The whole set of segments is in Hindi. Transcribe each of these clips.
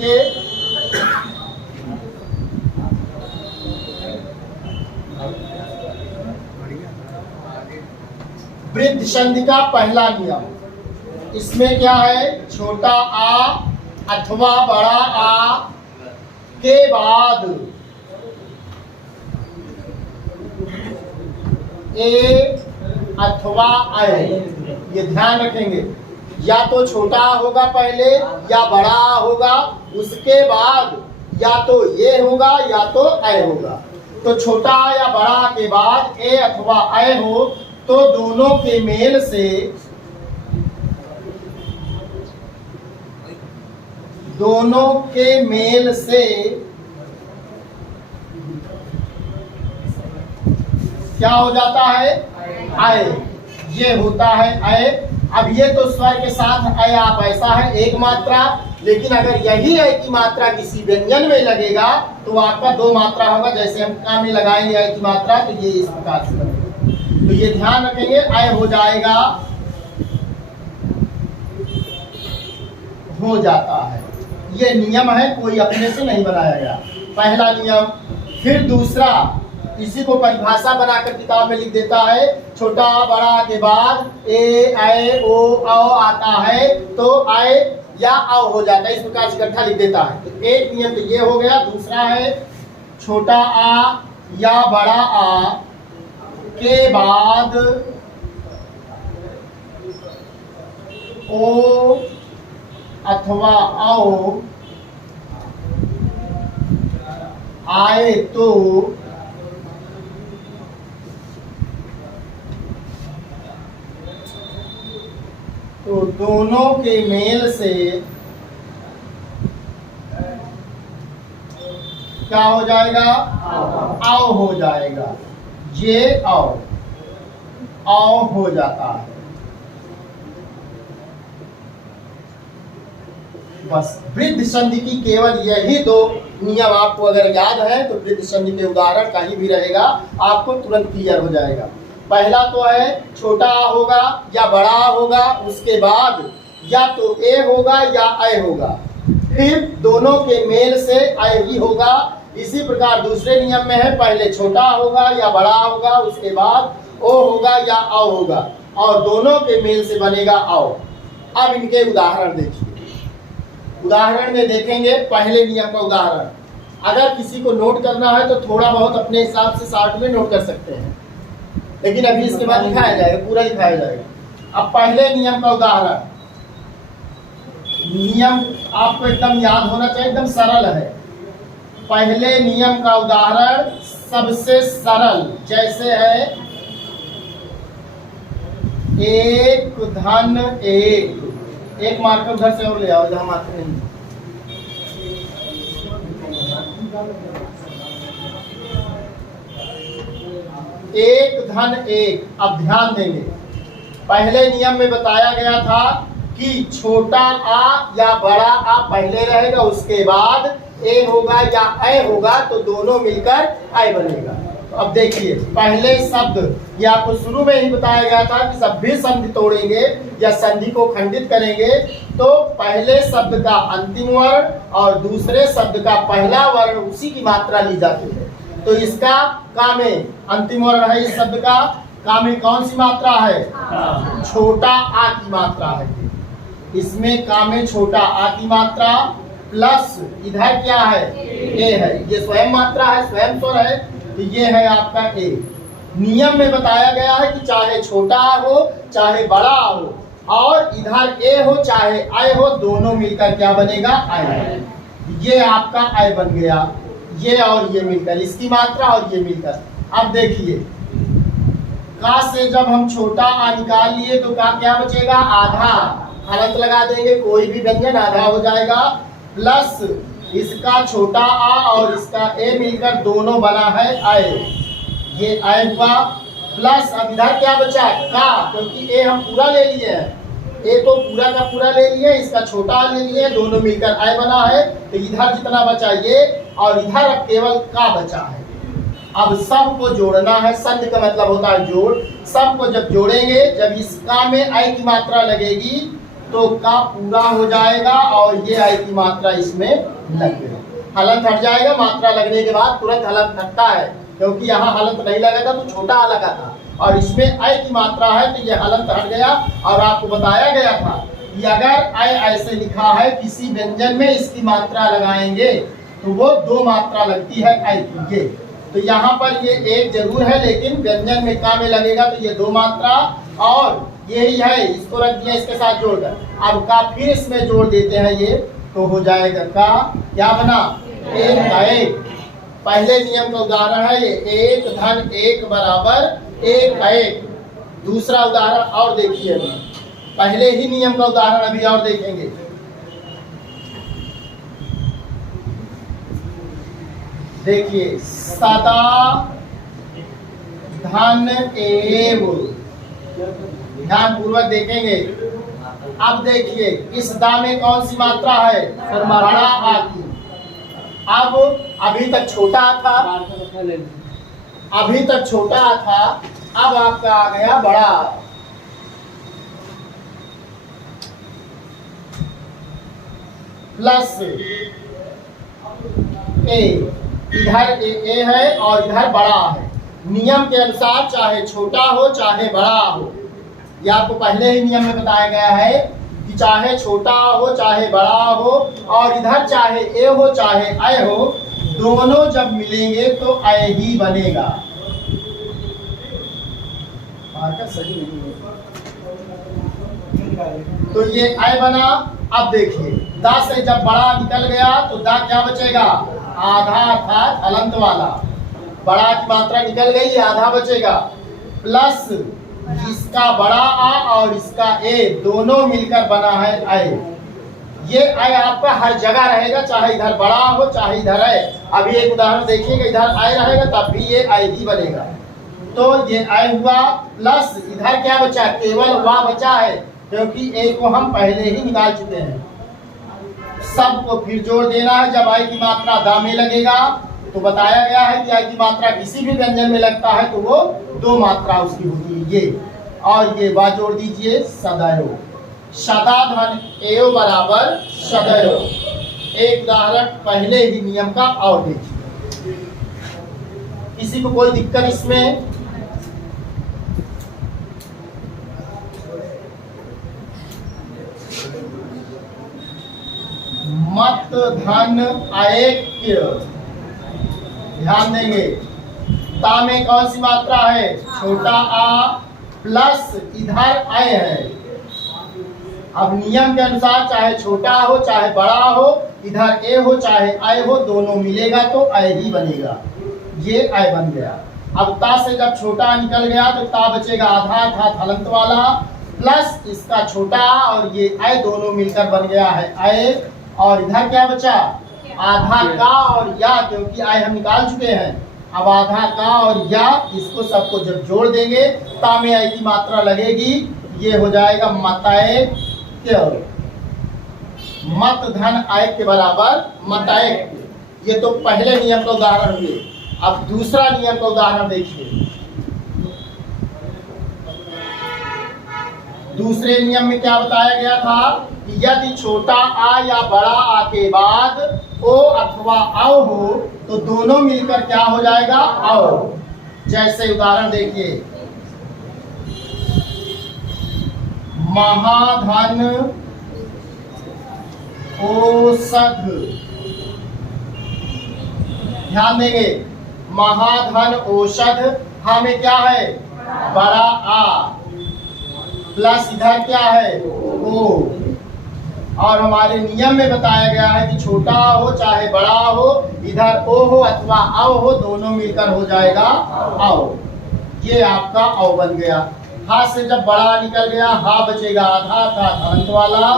देखिए, वृद्ध संधि का पहला नियम, इसमें क्या है, छोटा आ अथवा बड़ा आ के बाद ए अथवा ऐ, ये ध्यान रखेंगे, या तो छोटा होगा पहले या बड़ा होगा, उसके बाद या तो ये होगा या तो ऐ होगा। तो छोटा या बड़ा के बाद ए अथवा ऐ हो तो दोनों के मेल से क्या हो जाता है, ऐ, ये होता है ऐ। अब ये तो स्वर के साथ ऐ आप ऐसा है एक मात्रा, लेकिन अगर यही ऐ की मात्रा किसी व्यंजन में लगेगा तो आपका दो मात्रा होगा। जैसे हम का में लगाएंगे ऐ की मात्रा तो ये इस प्रकार से बनेगा। तो ये ध्यान रखेंगे, ऐ हो जाएगा, हो जाता है। ये नियम है, कोई अपने से नहीं बनाया गया, पहला नियम। फिर दूसरा, इसी को परिभाषा बनाकर किताब में लिख देता है, छोटा बड़ा के बाद ए ऐ ओ औ आता है तो ऐ या औ हो जाता है, इस प्रकार से इकट्ठा लिख देता है। तो एक नियम तो ये हो गया। दूसरा है, छोटा आ या बड़ा आ के बाद ओ अथवा औ आए तो दोनों के मेल से क्या हो जाएगा, आओ हो जाएगा, ये आओ हो जाता है। बस वृद्ध संधि की केवल यही दो नियम आपको अगर याद है तो वृद्ध संधि के उदाहरण कहीं भी रहेगा आपको तुरंत क्लियर हो जाएगा। पहला तो है छोटा आ होगा या बड़ा आ होगा, उसके बाद या तो ए होगा या ऐ होगा, फिर दोनों के मेल से ऐ ही होगा। इसी प्रकार दूसरे नियम में है, पहले छोटा होगा या बड़ा होगा, उसके बाद ओ होगा या औ होगा और दोनों के मेल से बनेगा औ। अब इनके उदाहरण देखिए। उदाहरण में देखेंगे पहले नियम का उदाहरण। अगर किसी को नोट करना है तो थोड़ा बहुत अपने हिसाब से शॉर्ट में नोट कर सकते हैं, लेकिन अभी इसके बाद लिखाया जाएगा, पूरा लिखाया जाएगा। अब पहले नियम का उदाहरण, नियम आपको एकदम याद होना चाहिए, एकदम सरल है। पहले नियम का उदाहरण सबसे सरल, जैसे है एक धन एक मार्कर उधर से और ले आओ, जहां मार्कर नहीं। एक धन एक। अब ध्यान देंगे, पहले नियम में बताया गया था कि छोटा आ या बड़ा आ पहले रहेगा, उसके बाद ए होगा या ऐ होगा तो दोनों मिलकर ऐ बनेगा। तो अब देखिए, पहले शब्द ये आपको शुरू में ही बताया गया था कि जब भी संधि तोड़ेंगे या संधि को खंडित करेंगे तो पहले शब्द का अंतिम वर्ण और दूसरे शब्द का पहला वर्ण उसी की मात्रा ली जाती है। तो इसका का में अंतिम वर्ण है, इस शब्द का का में कौन सी मात्रा है, छोटा आ की मात्रा है। इसमें का में छोटा आ की मात्रा प्लस इधर क्या है, ए है, ये स्वयं मात्रा है, स्वयं स्वर है, तो ये है आपका ए। नियम में बताया गया है कि चाहे छोटा आ हो चाहे बड़ा आ हो और इधर ए हो चाहे ऐ हो, दोनों मिलकर क्या बनेगा, ऐ। ये आपका ऐ बन गया, ये और ये मिलकर, इसकी मात्रा और ये मिलकर। अब देखिए, का से जब हम छोटा आ निकाल लिए तो का क्या बचेगा, आधा, हलंत लगा देंगे, कोई भी व्यंजन आधा हो जाएगा, प्लस इसका छोटा आ और इसका ए मिलकर दोनों बना है ऐ, ये ऐ हुआ, प्लस अब इधर क्या बचा, का, क्योंकि ए हम पूरा ले लिए हैं, ए तो पूरा का पूरा ले लिए, इसका छोटा आ ले लिए, दोनों मिलकर ऐ बना है, तो इधर जितना बचा ये और इधर अब केवल का बचा है। अब सबको जोड़ना है, संधि का मतलब होता है जोड़। सबको जब जोड़ेंगे, जब इस का में ऐ की मात्रा लगेगी तो का पूरा हो जाएगा और ये आई की मात्रा इसमें लग गई। हलंत हट जाएगा, मात्रा लगने के बाद तुरंत हलंत हटता है, क्योंकि यहाँ हलंत नहीं लगा था तो छोटा आ लगा था, और इसमें आई की मात्रा है तो ये हलंत हट गया। और आपको बताया गया था कि अगर आई ऐसे लिखा है किसी व्यंजन में इसकी मात्रा लगाएंगे तो वो दो मात्रा लगती है आई की। ये तो यहाँ पर ये एक जरूर है, लेकिन व्यंजन में का में लगेगा तो ये दो मात्रा, और यही है, इसको रख दिया इसके साथ जोड़कर। अब का फिर इसमें जोड़ देते हैं ये, तो हो जाएगा का क्या बना, एक का एक। पहले नियम का उदाहरण है ये, एक धन एक बराबर एक का एक। दूसरा उदाहरण और देखिए, पहले ही नियम का उदाहरण अभी और देखेंगे। देखिए, सदा धन एव, ध्यान पूर्वक देखेंगे। अब देखिए इस दा में कौन सी मात्रा है, बड़ा आ की। अब अभी तक छोटा था, अभी तक छोटा था, अब आपका आ गया बड़ा। प्लस ए, इधर ए है और इधर बड़ा है। नियम के अनुसार चाहे छोटा हो चाहे बड़ा हो, यह आपको पहले ही नियम में बताया गया है कि चाहे छोटा हो चाहे बड़ा हो, और इधर चाहे ए हो चाहे ऐ हो, दोनों जब मिलेंगे तो ऐ ही बनेगा। सही नहीं है, तो ये ऐ बना। अब देखिए दा से जब बड़ा निकल गया तो दा क्या बचेगा, आधा, अर्थात हलंत वाला। बड़ा की मात्रा निकल गई, आधा बचेगा। प्लस इसका बड़ा आ और इसका ए दोनों मिलकर बना है ऐ। ये ऐ आपका हर जगह रहेगा, चाहे इधर बड़ा हो चाहे इधर ऐ। अभी एक उदाहरण देखिएगा, इधर ऐ रहेगा तब भी ये ऐ ही बनेगा। तो ये ऐ हुआ, प्लस इधर क्या बचा, केवल वा बचा है, क्योंकि ए को हम पहले ही निकाल चुके हैं। सबको फिर जोड़ देना है। जब आई की मात्रा दा में लगेगा तो बताया गया है कि आई की मात्रा किसी भी व्यंजन में लगता है तो वो दो मात्रा उसकी होती है, ये और ये वा जोड़ दीजिए, सदैव। सदा धन एव बराबर सदैव। एक उदाहरण पहले ही नियम का और देखिए। किसी को कोई दिक्कत इसमें? मत धन ऐक्य, ध्यान देंगे। ता में कौन सी मात्रा है, छोटा आ, प्लस इधर ऐ है। अब नियम के अनुसार चाहे छोटा हो चाहे बड़ा हो, इधर ए हो चाहे ऐ हो, दोनों मिलेगा तो ऐ ही बनेगा। ये ऐ बन गया। अब ता से जब छोटा निकल गया तो ता बचेगा आधा, था हलंत वाला, प्लस इसका छोटा और ये ऐ दोनों मिलकर बन गया है ऐ। और इधर क्या बचा, आधा का और या, क्योंकि आई हम निकाल चुके हैं। अब आधा का और या, इसको सबको जब जोड़ देंगे ता में आई की मात्रा लगेगी, ये हो जाएगा मतैक्य। मत धन ऐक्य के बराबर मतैक्य। ये तो पहले नियम का उदाहरण हुए। अब दूसरा नियम का उदाहरण देखिए। दूसरे नियम में क्या बताया गया था कि यदि छोटा आ या बड़ा आ के बाद ओ अथवा औ हो तो दोनों मिलकर क्या हो जाएगा, औ। जैसे उदाहरण देखिए, महाधन औषध, ध्यान देंगे। महाधन औषध, हाँ में क्या है, बड़ा आ, प्लस इधर क्या है, ओ। और हमारे नियम में बताया गया है कि छोटा हो चाहे बड़ा हो, इधर ओ हो अथवा औ हो, दोनों मिलकर हो जाएगा औ। ये आपका औ बन गया। हा से जब बड़ा निकल गया, हा बचेगा आधा, था हलंत वाला,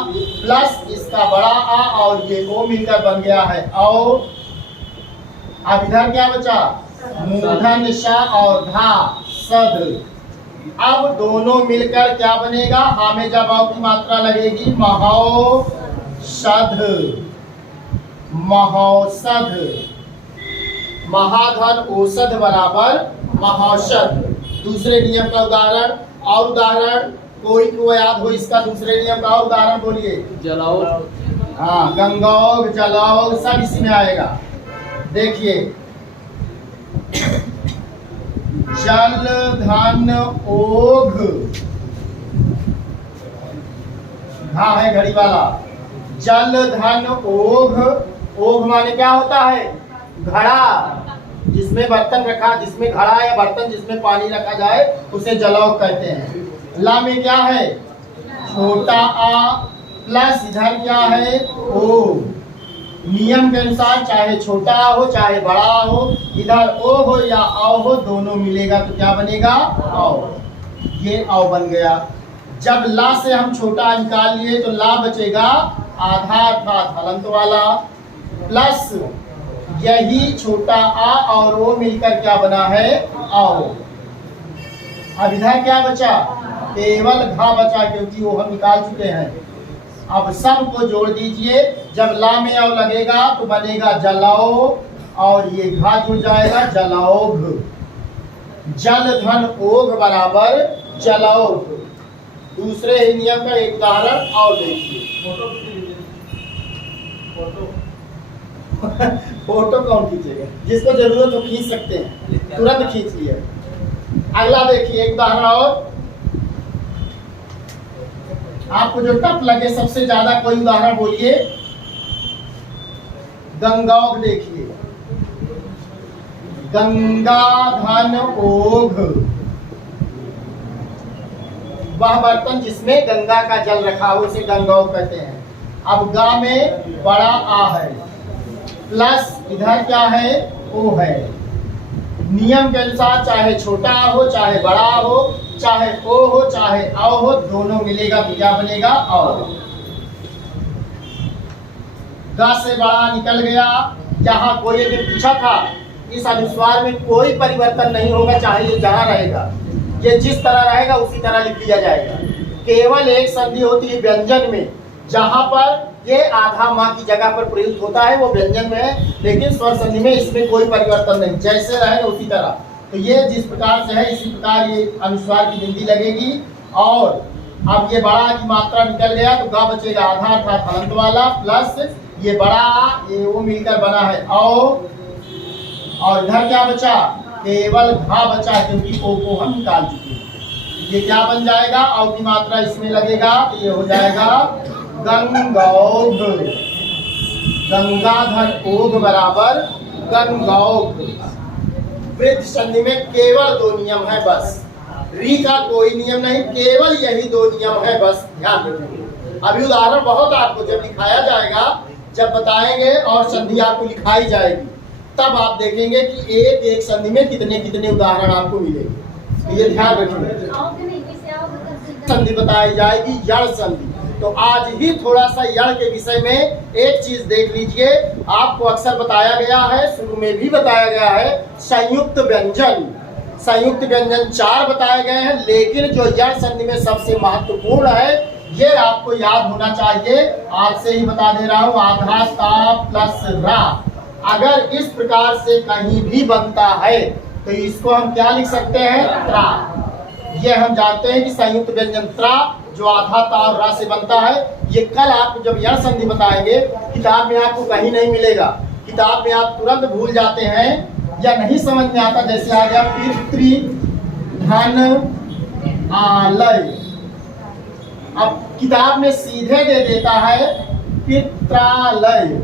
प्लस इसका बड़ा आ और ये ओ मिलकर बन गया है औ। अब इधर क्या बचा, मूर्धन श और धा सद। अब दोनों मिलकर क्या बनेगा, हा में जब औ की मात्रा लगेगी, महौषध, महौषध। महाधन औषध बराबर महौषध। दूसरे नियम का उदाहरण और उदाहरण कोई को याद हो इसका दूसरे नियम का उदाहरण बोलिए। जलाओ। हाँ, गंगौग जलौग सब इसमें आएगा। देखिए, जल धन ओघ, हाँ है घड़ी वाला। जल धन ओघ, ओघ माने क्या होता है? घड़ा, जिसमें बर्तन रखा, जिसमें घड़ा या बर्तन जिसमें पानी रखा जाए उसे जलौघ कहते हैं। ला में क्या है? छोटा आ प्लस इधर क्या है? ओ। नियम के अनुसार चाहे छोटा आ हो चाहे बड़ा आ हो, इधर ओ हो या आओ हो, दोनों मिलेगा तो क्या बनेगा? आओ। ये आओ बन गया। जब ला से हम छोटा निकाल लिए तो ला बचेगा आधा अर्थात हलंत वाला, प्लस यही छोटा आ और वो मिलकर क्या बना है? आओ। अब इधर क्या बचा? केवल घा बचा, क्योंकि वो हम निकाल चुके हैं। अब सब को जोड़ दीजिए, जब ला में औ लगेगा तो बनेगा जलाओ, और ये घा जुड़ जाएगा जलाओघ। जल धन ओघ बराबर जलाओघ। दूसरे ही नियम का एक उदाहरण और देखिए। फोटो कौन खींचेगा? जिसको जरूरत हो खींच सकते हैं, तुरंत खींच लिए। अगला देखिए एक उदाहरण और। आपको जो टफ लगे सबसे ज्यादा कोई उदाहरण बोलिए। गंगौघ देखिए, गंगा धन ओघ, वह बर्तन जिसमें गंगा का जल रखा हो उसे गंगौघ कहते हैं। अब गा में बड़ा आ है, प्लस इधर क्या है? ओ है। नियम के अनुसार चाहे छोटा हो चाहे बड़ा हो, चाहे ओ हो चाहे आओ हो, दोनों मिलेगा तो क्या बनेगा? आओ। गा से बड़ा निकल गया। यहाँ कोई भी पूछा था, इस अनुस्वार में कोई परिवर्तन नहीं होगा, चाहे ये जहाँ रहेगा, ये जिस तरह रहेगा उसी तरह लिख दिया जाएगा। केवल एक संधि होती है व्यंजन में, जहाँ पर ये आधा माँ की जगह पर प्रयुक्त होता है वो व्यंजन में है, लेकिन स्वर संधि में इसमें कोई परिवर्तन नहीं, जैसे रहेगा उसी तरह। तो ये जिस प्रकार से है इसी प्रकार ये अनुस्वार की बिंदी लगेगी। और अब ये बड़ा की मात्रा निकल गया तो गा बचेगा आधा अर्थात हलंत वाला, प्लस ये बड़ा ये वो मिलकर बना है औ। और इधर क्या बचा? केवल घा बचा, क्योंकि ओ को हम निकाल चुके हैं। ये क्या बन जाएगा? औ की मात्रा इसमें लगेगा तो ये हो जाएगा गंगौघ। गंगाधर ओघ बराबर गंगौघ। वृद्ध संधि में केवल दो नियम है बस, री का कोई नियम नहीं, केवल यही दो नियम है बस, ध्यान रखिए। अभी उदाहरण बहुत आपको जब लिखाया जाएगा, जब बताएंगे और संधि आपको लिखाई जाएगी, तब आप देखेंगे कि एक एक संधि में कितने कितने उदाहरण आपको मिलेंगे। तो ये ध्यान रखिए। संधि बताई जाएगी यण संधि। तो आज ही थोड़ा सा यण के विषय में एक चीज देख लीजिए। आपको अक्सर बताया गया है, शुरू में भी बताया गया है, संयुक्त व्यंजन। संयुक्त व्यंजन 4 बताए गए हैं, लेकिन जो यण संधि में सबसे महत्वपूर्ण है ये आपको याद होना चाहिए। आज से ही बता दे रहा हूँ, आधा ता प्लस रा अगर इस प्रकार से कहीं भी बनता है तो इसको हम क्या लिख सकते हैं? त्रा। ये हम जानते हैं कि संयुक्त व्यंजन त्रा जो आधा ता और रा से बनता है, ये कल आपको जब यण संधि बताएंगे किताब में आपको कहीं नहीं मिलेगा। किताब में आप तुरंत भूल जाते हैं या नहीं समझ में आता। जैसे आ गया पितृ धन आलय, अब किताब में सीधे दे देता है पित्रालय।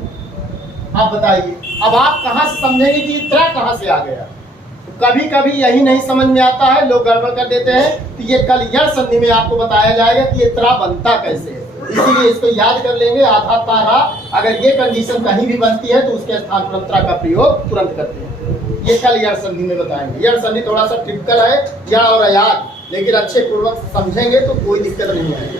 अब बताइए, अब आप कहाँ से समझेंगे कि ये त्रा कहाँ से आ गया? कभी कभी यही नहीं समझ में आता है, लोग गड़बड़ कर देते हैं। तो ये कल यण संधि में आपको बताया जाएगा कि ये त्रा बनता कैसे है, इसीलिए इसको याद कर लेंगे। आधा तारा अगर ये कंडीशन कहीं भी बनती है तो उसके स्थान पर त्रा का प्रयोग तुरंत करते हैं। ये कल यण संधि में बताएंगे। यण संधि थोड़ा सा टिपिकल है, यण और अयाद, लेकिन अच्छे पूर्वक समझेंगे तो कोई दिक्कत नहीं आएगी।